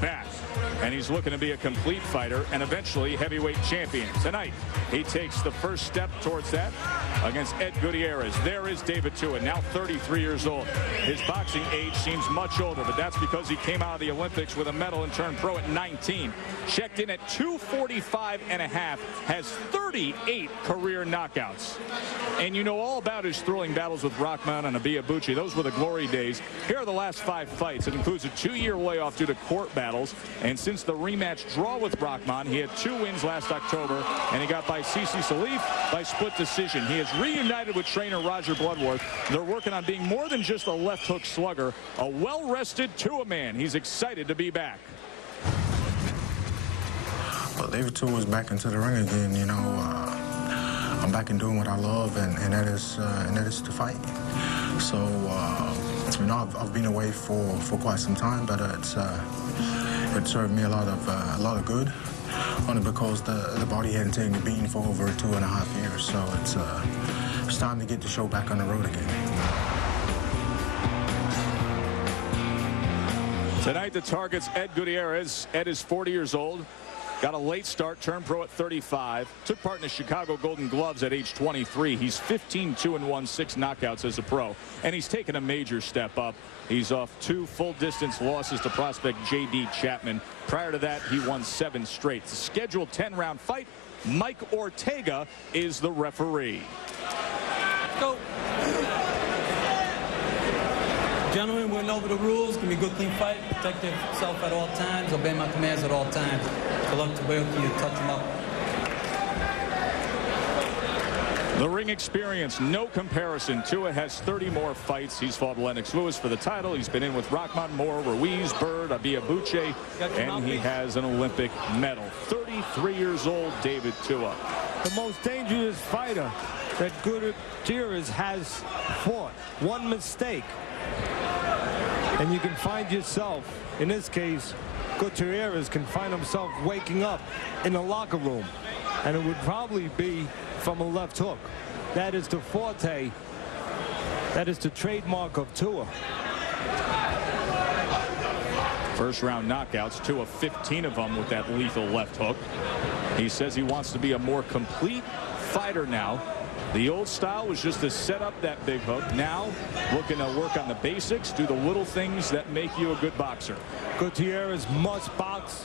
back, and he's looking to be a complete fighter and eventually heavyweight champion. Tonight, he takes the first step towards that against Ed Gutierrez. There is David Tua, now 33 years old. His boxing age seems much older, but that's because he came out of the Olympics with a medal and turned pro at 19. Checked in at 245 and a half, has 38 career knockouts. And you know all about his thrilling battles with Rahman and Abiyabuchi. Those were the glory days. Here are the last 5 fights. It includes a 2-year layoff due to court battles. And since the rematch draw with Rahman, he had 2 wins last October, and he got by Sisi Salif by split decision. He has reunited with trainer Roger Bloodworth. They're working on being more than just a left hook slugger, a well-rested Tua man. He's excited to be back. Well, David Tua is back into the ring again. You know, I'm back in doing what I love, and that is to fight. So, you know, I've been away for quite some time, but it served me a lot of good, only because the body hadn't taken a beating for over 2.5 years. So it's time to get the show back on the road again. Tonight, the target's Ed Gutierrez. Ed is 40 years old. Got a late start, turned pro at 35. Took part in the Chicago Golden Gloves at age 23. He's 15-2-1, 6 knockouts as a pro. And he's taken a major step up. He's off 2 full-distance losses to prospect J.D. Chapman. Prior to that, he won 7 straight. The scheduled 10-round fight, Mike Ortega is the referee. Go. Gentlemen, we went over the rules. Give me a good, clean fight. Protect yourself at all times. Obey my commands at all times. Good luck to both of you. Touch them up. The ring experience, no comparison. Tua has 30 more fights. He's fought Lennox Lewis for the title. He's been in with Rahman, Moore, Ruiz, Bird, Abiyabuchi, and he has an Olympic medal. 33 years old, David Tua. The most dangerous fighter that Gutierrez has fought. One mistake, and you can find yourself, in this case, Gutierrez can find himself waking up in the locker room, and it would probably be from a left hook. That is the forte. That is the trademark of Tua. First round knockouts, Tua 15 of them with that lethal left hook. He says he wants to be a more complete fighter now. The old style was just to set up that big hook. Now looking to work on the basics, do the little things that make you a good boxer. Gutierrez must box,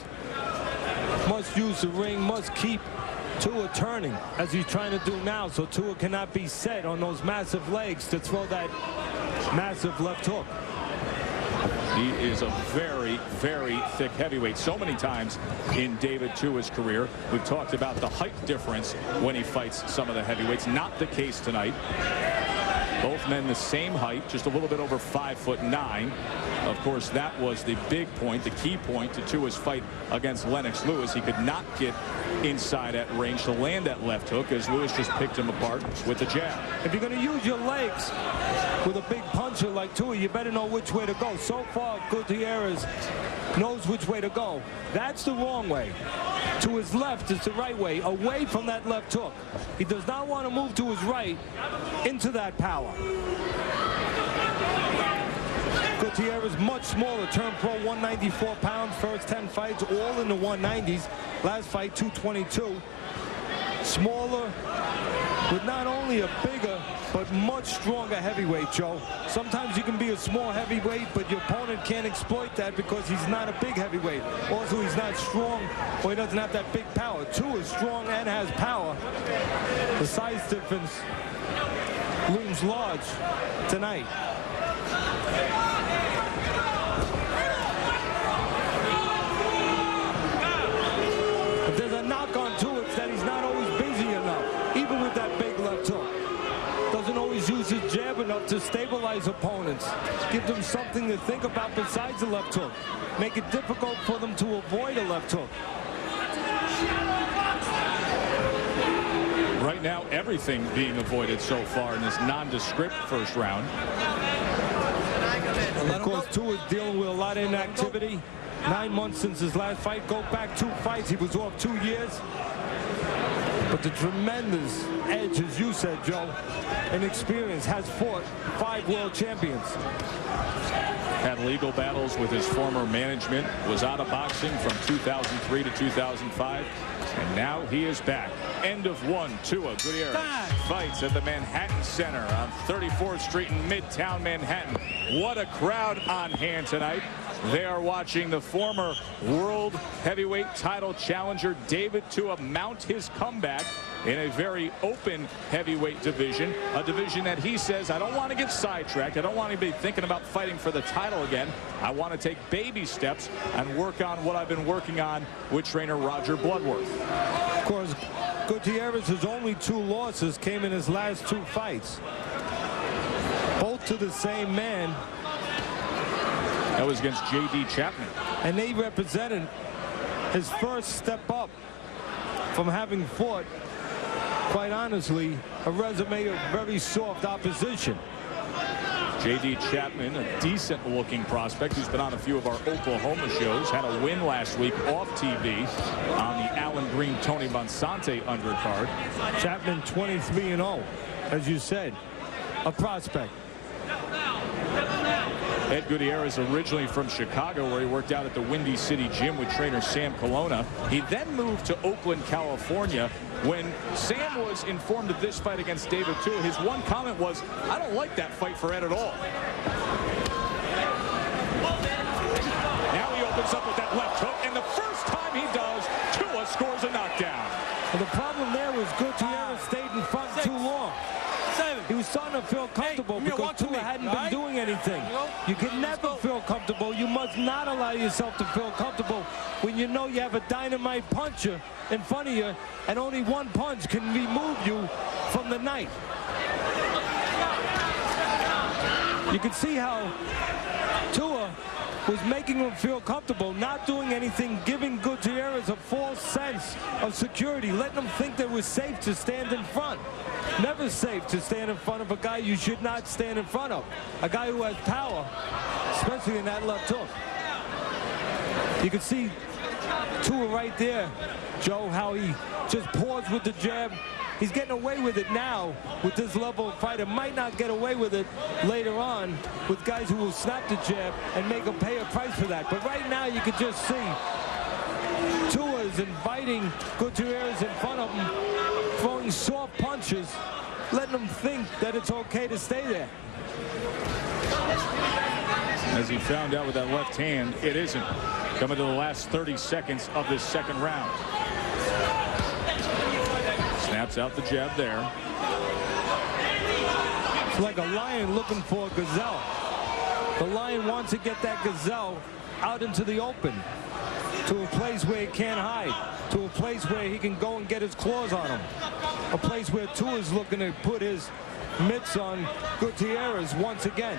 must use the ring, must keep Tua turning as he's trying to do now, so Tua cannot be set on those massive legs to throw that massive left hook. He is a very, very thick heavyweight. So many times in David Tua's career, we've talked about the height difference when he fights some of the heavyweights. Not the case tonight. Both men the same height, just a little bit over 5'9". Of course, that was the big point, the key point to Tua's fight against Lennox Lewis. He could not get inside at range to land that left hook as Lewis just picked him apart with the jab. If you're going to use your legs with a big puncher like Tua, you better know which way to go. So far, Gutierrez knows which way to go. That's the wrong way. To his left is the right way, away from that left hook. He does not want to move to his right into that power. Gutierrez much smaller, turned pro 194 pounds, first 10 fights all in the 190s. Last fight 222. Smaller, with not only a bigger but much stronger heavyweight, Joe. Sometimes you can be a small heavyweight, but your opponent can't exploit that because he's not a big heavyweight. Also, he's not strong, or he doesn't have that big power. Tua is strong and has power. The size difference looms large tonight. If there's a knock on Tua, it's that he's not always busy enough, even with that big left hook. Doesn't always use his jab enough to stabilize opponents. Give them something to think about besides the left hook. Make it difficult for them to avoid a left hook. Right now, everything being avoided so far in this nondescript first round. Of course, Tua is dealing with a lot of inactivity. 9 months since his last fight. Go back 2 fights. He was off 2 years. But the tremendous edge, as you said, Joe, and experience, has fought 5 world champions. Had legal battles with his former management, was out of boxing from 2003 to 2005, and now he is back. End of one. Tua Gutierrez fights at the Manhattan Center on 34th Street in Midtown Manhattan. What a crowd on hand tonight. They are watching the former world heavyweight title challenger David Tua mount his comeback in a very open heavyweight division, a division that he says, I don't want to get sidetracked. I don't want to be thinking about fighting for the title again. I want to take baby steps and work on what I've been working on with trainer Roger Bloodworth. Of course, Gutierrez's only 2 losses came in his last 2 fights, both to the same man. That was against J.D. Chapman. And they represented his first step up from having fought, quite honestly, a resume of very soft opposition. J.D. Chapman, a decent-looking prospect who's been on a few of our Oklahoma shows, had a win last week off TV on the Alan Green Tony Monsante undercard. Chapman 23-0, as you said, a prospect. Ed Gutierrez, originally from Chicago, where he worked out at the Windy City Gym with trainer Sam Colonna. He then moved to Oakland, California. When Sam was informed of this fight against David Tua, his one comment was, I don't like that fight for Ed at all. Now he opens up with that left hook, and the first time he does, Tua scores a knockdown. And the problem there was Gutierrez stayed in front too long. He was starting to feel comfortable because Tua hadn't been doing anything. You can never feel comfortable. You must not allow yourself to feel comfortable when you know you have a dynamite puncher in front of you and only one punch can remove you from the night. You can see how Tua was making him feel comfortable, not doing anything, giving Gutierrez a false sense of security, letting him think that it was safe to stand in front. Never safe to stand in front of a guy you should not stand in front of. A guy who has power, especially in that left hook. You can see Tua right there, Joe, how he just paused with the jab. He's getting away with it now with this level of fighter. Might not get away with it later on with guys who will snap the jab and make him pay a price for that. But right now you can just see Tua is inviting Gutierrez in front of him, throwing soft punches, letting him think that it's okay to stay there. As he found out with that left hand, it isn't. Coming to the last 30 seconds of this second round. Snaps out the jab there. It's like a lion looking for a gazelle. The lion wants to get that gazelle out into the open, to a place where he can't hide, to a place where he can go and get his claws on him, a place where Tua is looking to put his mitts on Gutierrez once again.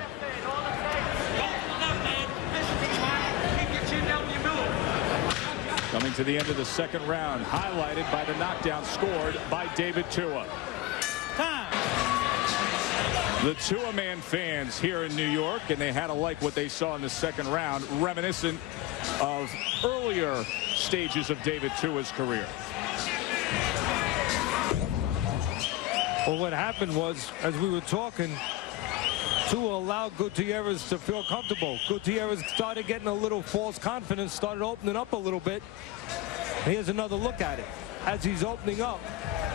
Coming to the end of the second round, highlighted by the knockdown scored by David Tua. The Tua Man fans here in New York, and they had to like what they saw in the second round, reminiscent of earlier stages of David Tua's career. Well, what happened was, as we were talking, Tua allowed Gutierrez to feel comfortable. Gutierrez started getting a little false confidence, started opening up a little bit. Here's another look at it. As he's opening up,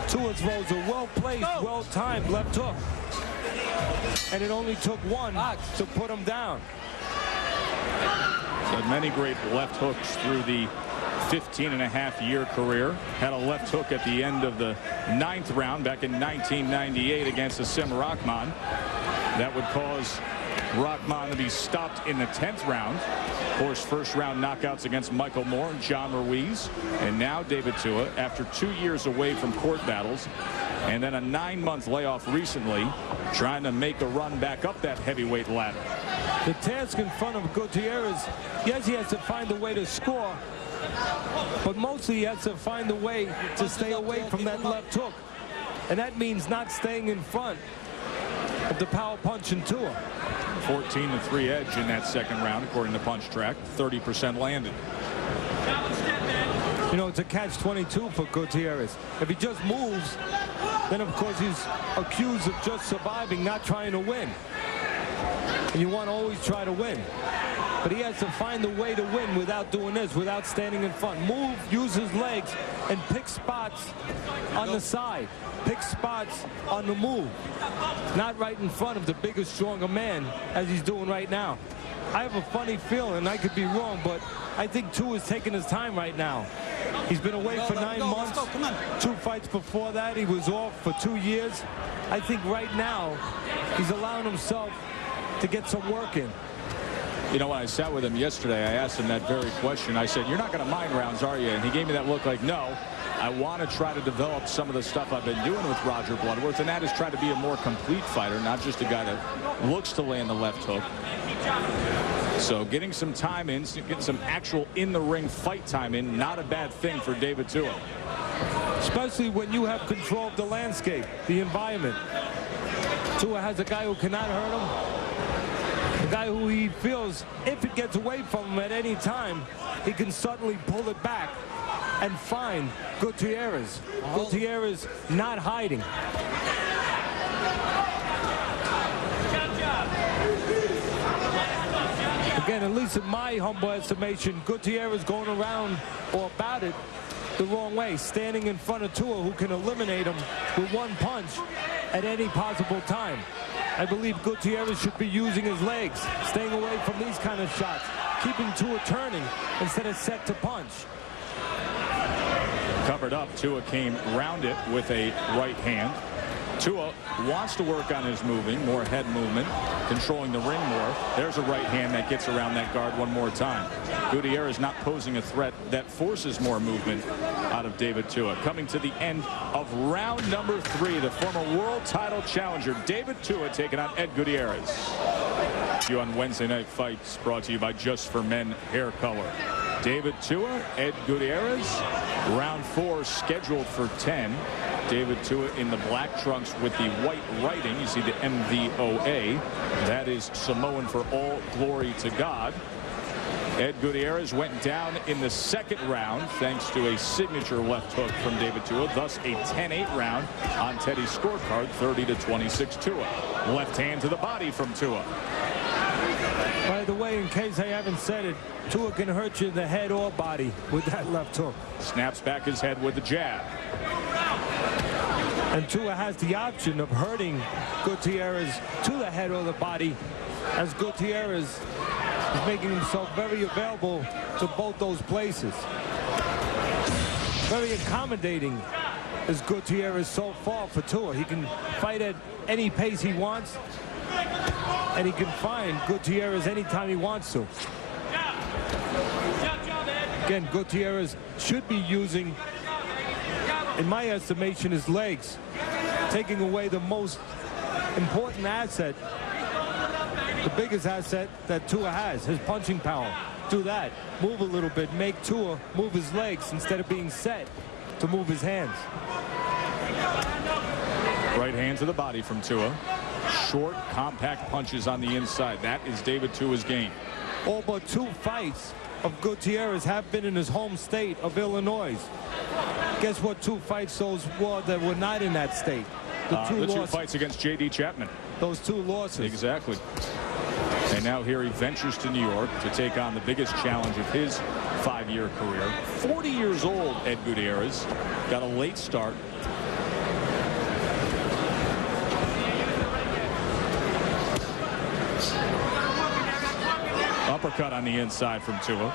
Tua throws a well-placed, well-timed left hook. And it only took one to put him down. Had many great left hooks through the 15-and-a-half-year career. Had a left hook at the end of the 9th round back in 1998 against Asim Rahman. That would cause Rahman to be stopped in the 10th round. Of course, first-round knockouts against Michael Moore and John Ruiz. And now David Tua, after 2 years away from court battles, and then a 9-month layoff recently, trying to make a run back up that heavyweight ladder. The task in front of Gutierrez, yes, he has to find a way to score, but mostly he has to find a way to stay away from that left hook. And that means not staying in front of the power punch in Tua. 14-3 edge in that second round, according to Punch Track. 30% landed. You know, it's a catch-22 for Gutierrez. If he just moves, then of course he's accused of just surviving, not trying to win. And you want to always try to win. But he has to find a way to win without doing this, without standing in front. Move, use his legs, and pick spots on the side. Pick spots on the move. Not right in front of the bigger, stronger man, as he's doing right now. I have a funny feeling, I could be wrong, but I think Tua is taking his time right now. He's been away for 9 months. 2 fights before that, he was off for 2 years. I think right now, he's allowing himself to get some work in. You know, when I sat with him yesterday, I asked him that very question. I said, you're not going to mind rounds, are you? And he gave me that look like, no. I want to try to develop some of the stuff I've been doing with Roger Bloodworth, and that is try to be a more complete fighter, not just a guy that looks to land the left hook. So getting some time in, getting some actual in-the-ring fight time in, not a bad thing for David Tua. Especially when you have control of the landscape, the environment. Tua has a guy who cannot hurt him. A guy who he feels, if it gets away from him at any time, he can suddenly pull it back and find Gutierrez. Gutierrez not hiding. Again, at least in my humble estimation, Gutierrez going around or about it the wrong way, standing in front of Tua, who can eliminate him with one punch at any possible time. I believe Gutierrez should be using his legs, staying away from these kind of shots, keeping Tua turning instead of set to punch. Covered up, Tua came round it with a right hand. Tua wants to work on his moving, more head movement, controlling the ring more. There's a right hand that gets around that guard one more time. Gutierrez not posing a threat that forces more movement out of David Tua. Coming to the end of round number 3, the former world title challenger David Tua taking on Ed Gutierrez. You on Wednesday Night Fights, brought to you by Just for Men Hair Color. David Tua, Ed Gutierrez. Round 4 scheduled for 10. David Tua in the black trunks with the white writing. You see the MVOA. That is Samoan for all glory to God. Ed Gutierrez went down in the 2nd round thanks to a signature left hook from David Tua. Thus a 10-8 round on Teddy's scorecard, 30-26 Tua. Left hand to the body from Tua. By the way, in case I haven't said it, Tua can hurt you in the head or body with that left hook. Snaps back his head with the jab. And Tua has the option of hurting Gutierrez to the head or the body, as Gutierrez is making himself very available to both those places. Very accommodating is Gutierrez so far for Tua. He can fight at any pace he wants, and he can find Gutierrez anytime he wants to. Again, Gutierrez should be using, in my estimation, his legs, taking away the most important asset, the biggest asset that Tua has, his punching power. Do that. Move a little bit. Make Tua move his legs instead of being set to move his hands. Right hand to the body from Tua. Short, compact punches on the inside. That is David Tua's game. All but 2 fights of Gutierrez have been in his home state of Illinois. Guess what 2 fights those were that were not in that state? The two fights against J.D. Chapman. Those 2 losses. Exactly. And now here he ventures to New York to take on the biggest challenge of his 5-year career. 40 years old, Ed Gutierrez. Got a late start. Uppercut on the inside from Tua.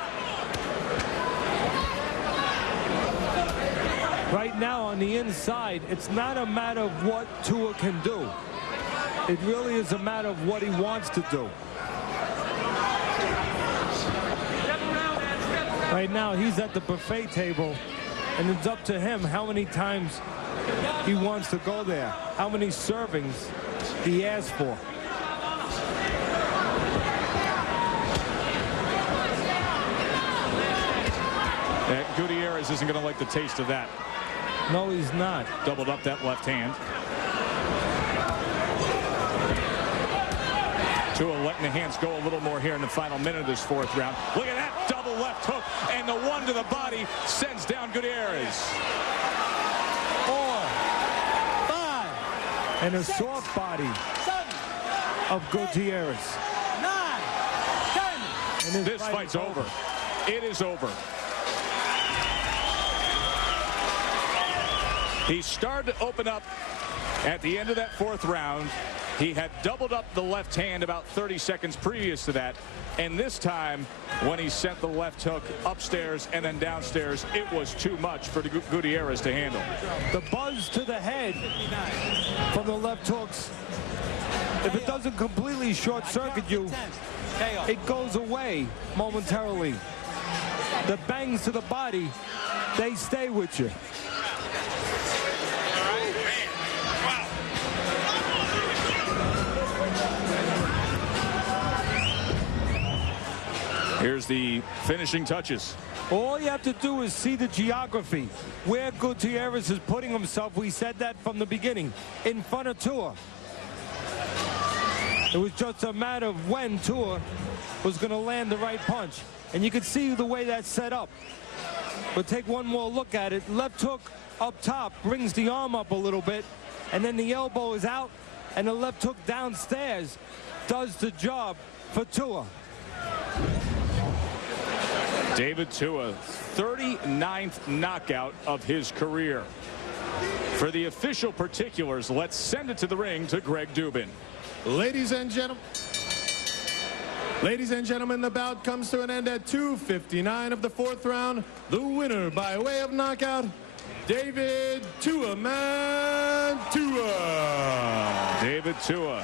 Right now on the inside, it's not a matter of what Tua can do. It really is a matter of what he wants to do. Right now, he's at the buffet table, and it's up to him how many times he wants to go there, how many servings he asks for. Gutierrez isn't going to like the taste of that. No, he's not. Doubled up that left hand. Tua letting the hands go a little more here in the final minute of this 4th round. Look at that double left hook, and the one to the body sends down Gutierrez. 4, 5, And a soft body 7, of Gutierrez. 9, 10. And This fight's over. It is over. He started to open up at the end of that 4th round. He had doubled up the left hand about 30 seconds previous to that. And this time, when he sent the left hook upstairs and then downstairs, it was too much for Gutierrez to handle. The buzz to the head from the left hooks, if it doesn't completely short-circuit you, it goes away momentarily. The bangs to the body, they stay with you. Here's the finishing touches. All you have to do is see the geography, where Gutierrez is putting himself. We said that from the beginning, in front of Tua. It was just a matter of when Tua was going to land the right punch. And you can see the way that's set up. But take one more look at it. Left hook up top brings the arm up a little bit, and then the elbow is out, and the left hook downstairs does the job for Tua. David Tua, 39th knockout of his career. For the official particulars, let's send it to the ring to Greg Dubin. Ladies and gentlemen, the bout comes to an end at 2:59 of the 4th round. The winner by way of knockout, David Tua Man Tua. David Tua